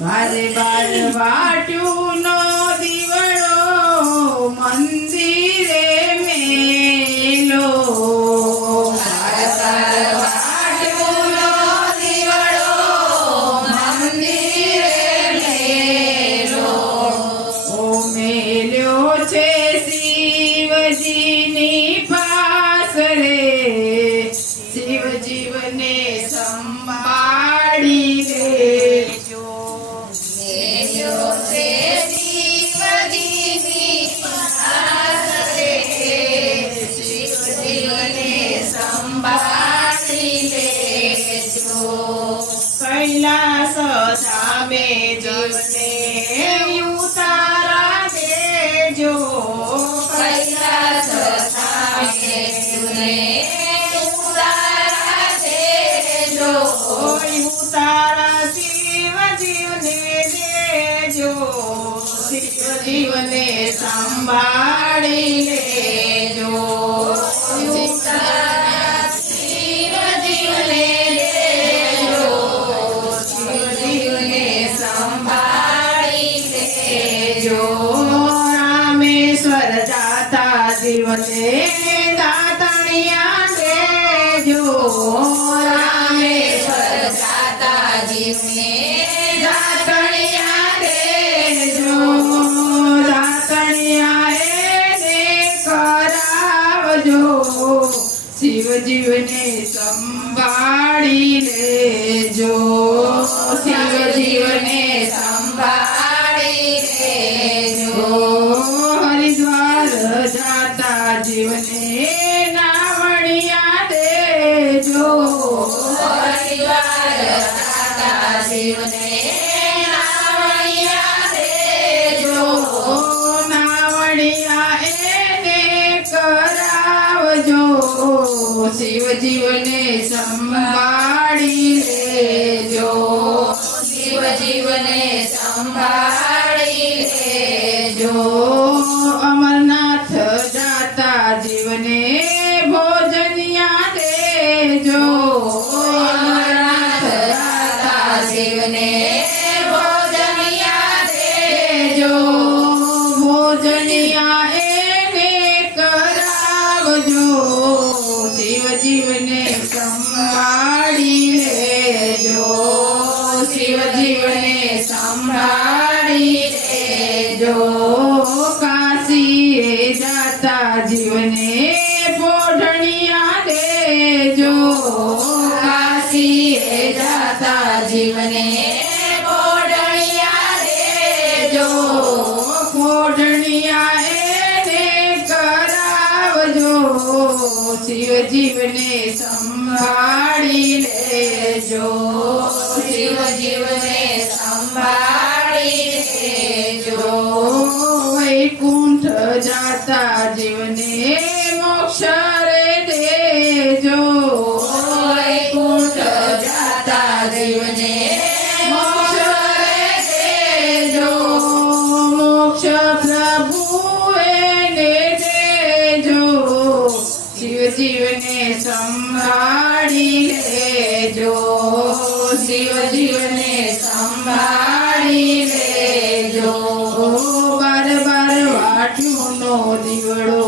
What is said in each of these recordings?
બારે બાર વાટ્યુંનો દીવડો મંદિરે મેલો. બારે બાર વાટ્યુંનો દીવડો મંદિરે મેલો. ઓ મેલ્યો છે શિવજીની પાસ રે, શિવજીવને સંભાળી લેજો. મેલ્યો છે શિવજીની પાસ રે, શિવજીવને સંભાળી લેજો. કૈલાસ ધામે જીવને ઉતારા દેજો. કૈલાસ ધામે જીવને ઉતારા દેજો. ઉતારા શિવજીવને દેજો, શિવજીવને સંભાળી લેજો. ઉતારા શિવજીવને દેજો, શિવજીવને સંભાળી લેજો. રામેશ્વર જાતા જીવને દાતણિયા દેજો. રામેશ્વર જાતા જીવને દાતણિયા દેજો. દાતણિયા એને કરાવજો, શિવજીવને સંભાળી લેજો. શિવજીવને સંભાળી લેજો. હરિદ્વાર જાતા જીવને નાવડિયા દેજો. હરિદ્વાર જાતા જીવને નાવડિયા દેજો. નાવડિયા એને કરાવજો, શિવજીવને સંભાળી લેજો. શિવજીવને સંભાળી લેજો. અમરનાથ જાતા જીવને ભોજનિયા દેજો. અમરનાથ જાતા જીવને ભોજનિયા દેજો. ભોજનિયા એને કરાવજો, શિવજીવને સંભાળી લેજો. શિવજીવને સંભાળી લેજો. કાશીએ જાતા જીવને પોઢણિયા દેજો. કાશીએ જાતા જીવને પોઢણિયા દેજો. પોઢણિયા એને કરાવજો, શિવજીવને સંભાળી લેજો. શિવજીવને સંભાળી લેજો. વૈકુંઠ જાતા જીવને મોક્ષ રે દેજો. વૈકુંઠ જાતા જીવને મોક્ષ રે દેજો. મોક્ષ પ્રભુ એને દેજો, શિવજીવને સંભાળી લેજો. શિવજીવને સંભાળી લેજો. બાર બાર વાટ્યુંનો દીવડો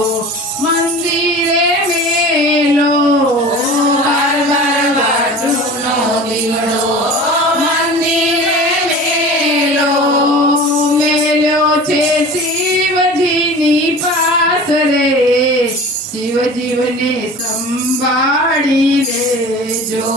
મંદિરે મેલો. બાર બાર વાટ્યુંનો દીવડો મંદિરે મેલો. મેલ્યો છે શિવજીની પાસ રે, શિવજીવને સંભાળી લેજો.